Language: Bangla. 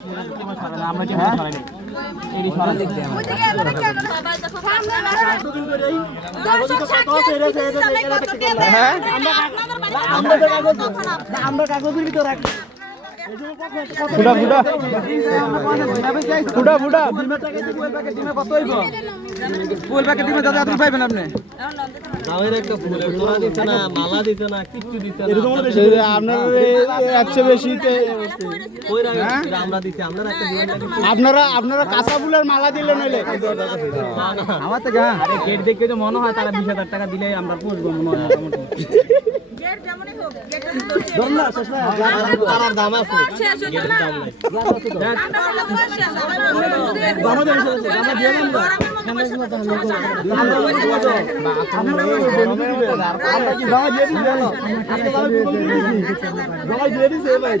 আমরা কি সরাই নেই এই সরা দেখছি আমরা কাগজের ভিতর রাখি ফুটা ফুটা ফুটা ফুটা ডিমের টাকা দিয়ে ফুল প্যাকেট ডিমে কত হইব ফুল প্যাকেট ডিমে দাদা আপনি পাইবেন আপনি তাওয়ের একটা ফুল তোরা দিছ না মালা দিছ না কিচ্ছু দিছ না আপনার একশো বেশিতে কই রাখা আমরা দিছি আমরা একটা দিবেন আপনারা কাঁচা ফুলের মালা দিলে নইলে আমার তো আরে গেট দেখে তো মনে হয় তারা 20,000 টাকা দিলে আমরা পুষবো মনে হয় মোটামুটি গেট যেমনই হোক গেটের ধর না শেষ না তার দাম আছে গেটের দাম নাই জামা দেন জামা দিয়ে দেন আমরা কি জামা দিয়ে দিছি জানো আজকে জামা দিয়ে দিছি জামা দিয়ে দিছি ভাই